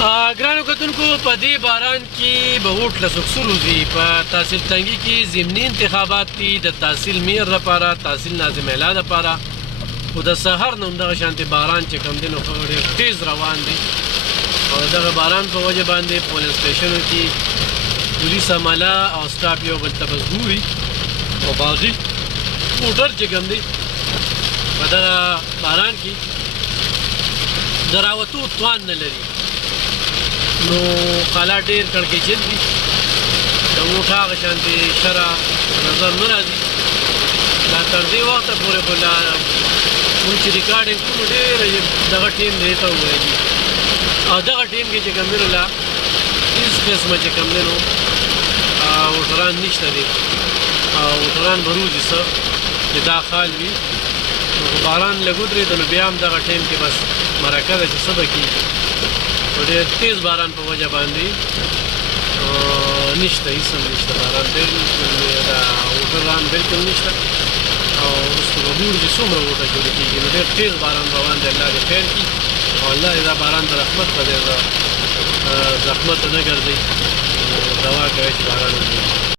ګرانو کتونکو په دې باران کې به ووټ له سکسو روزي په تحصیل تنګي کې ضمني انتخابات دي د تحصیل میر لپاره تحصیل ناظم اعلی لپاره خو د سهار نه همدغه شانتې باران چې کوم دی نو ډېر تیز روان دی او دغه باران په وجه باندې پولینګ سټیشنو کې پولیس عمله او سټاف یو بل ته بس ګوري او باقي موټر چې کوم دی په دغه باران کې د راوتو توان نه لري نو قالا ډېر کړکېچن دي د ووټ هغه شانتې شره نظر نه راځي دا تر دې وخته پورې خو لا مونږ چې ریکارډینګ کوو ډېر دغه ټیم دې ته ووایي او دغه ټیم کې چې کوم دی نو لا هېڅ قسمه چې کوم دی نو ووټران نشته دي او ووټران به روزي څه چې دا خال وي نو باران لږ ودرېده نو بیا هم دغه ټیم کې بس مرکه ده چې څه به کېږي ډېر تیز باران په وجه باندې نشته هېڅ هم نشته باران دا ووټران بلکل نشته او وروسته به ګورو چې څومره ووټه جوړه کېږي نو ډېر تیز باران روان دی الله دې خیر کړي او الله دې دا باران د رحمت په دی زحمت نه ګرځوي دعا کوئ چې باران وشي